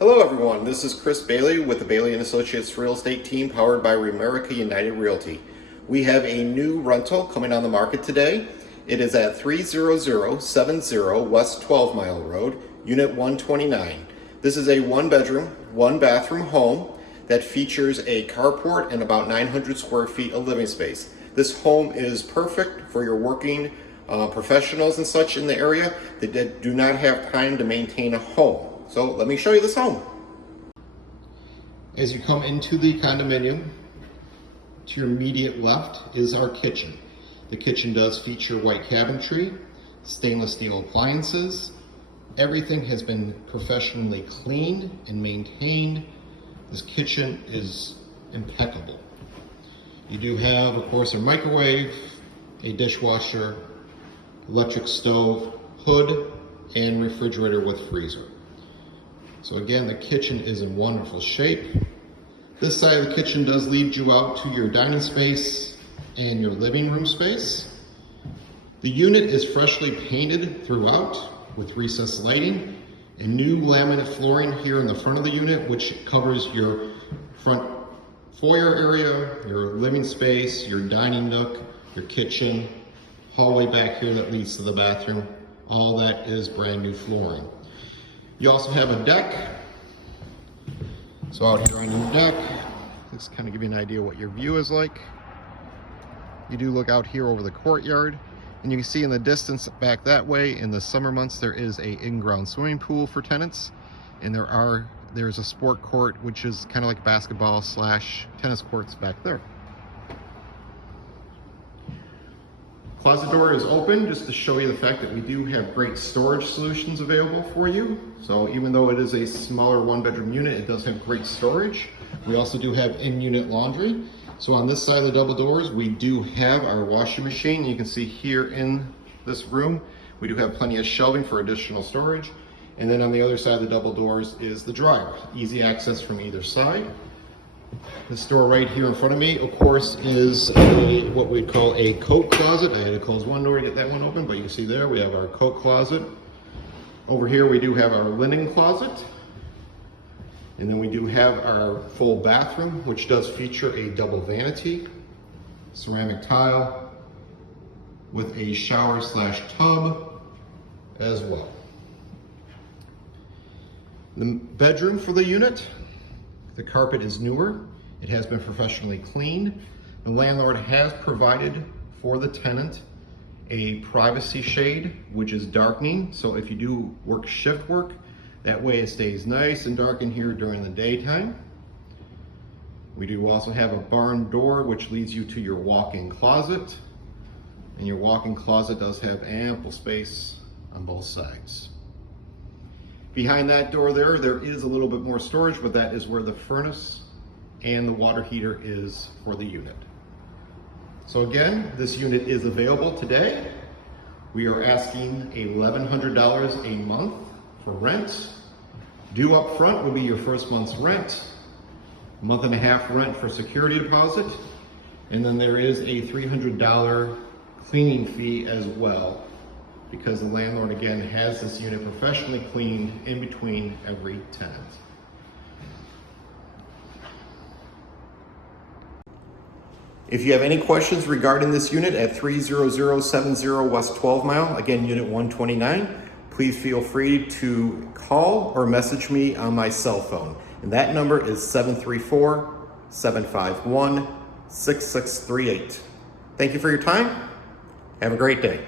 Hello everyone, this is Chris Bailey with the Bailey & Associates Real Estate Team powered by Remerica United Realty. We have a new rental coming on the market today. It is at 30070 West 12 Mile Road, Unit 129. This is a one bedroom, one bathroom home that features a carport and about 900 square feet of living space. This home is perfect for your working professionals and such in the area that do not have time to maintain a home. So let me show you this home. As you come into the condominium, to your immediate left is our kitchen. The kitchen does feature white cabinetry, stainless steel appliances. Everything has been professionally cleaned and maintained. This kitchen is impeccable. You do have, of course, a microwave, a dishwasher, electric stove, hood, and refrigerator with freezer. So again, the kitchen is in wonderful shape. This side of the kitchen does lead you out to your dining space and your living room space. The unit is freshly painted throughout with recessed lighting and new laminate flooring here in the front of the unit, which covers your front foyer area, your living space, your dining nook, your kitchen, hallway back here that leads to the bathroom. All that is brand new flooring. You also have a deck. So out here on your deck, just kind of give you an idea what your view is like. You do look out here over the courtyard, and you can see in the distance back that way, in the summer months, there is a in-ground swimming pool for tenants, and there's a sport court, which is kind of like basketball / tennis courts back there. Closet door is open just to show you the fact that we do have great storage solutions available for you. So even though it is a smaller one-bedroom unit, it does have great storage. We also do have in-unit laundry. So on this side of the double doors, we do have our washing machine. You can see here in this room, we do have plenty of shelving for additional storage. And then on the other side of the double doors is the dryer. Easy access from either side. This door right here in front of me, of course, is what we'd call a coat closet. I had to close one door to get that one open, but you can see there we have our coat closet. Over here we do have our linen closet. And then we do have our full bathroom, which does feature a double vanity, ceramic tile, with a shower / tub as well. The bedroom for the unit, the carpet is newer. It has been professionally cleaned. The landlord has provided for the tenant a privacy shade, which is darkening. So if you do work shift work, that way it stays nice and dark in here during the daytime. We do also have a barn door, which leads you to your walk-in closet. And your walk-in closet does have ample space on both sides. Behind that door there is a little bit more storage, but that is where the furnace and the water heater is for the unit. So again, this unit is available today. We are asking $1,100 a month for rent. Due up front will be your first month's rent, a month and a half rent for security deposit, and then there is a $300 cleaning fee as well, because the landlord again has this unit professionally cleaned in between every tenant. If you have any questions regarding this unit at 30070 West 12 Mile, again Unit 129, please feel free to call or message me on my cell phone. And that number is 734-751-6638. Thank you for your time. Have a great day.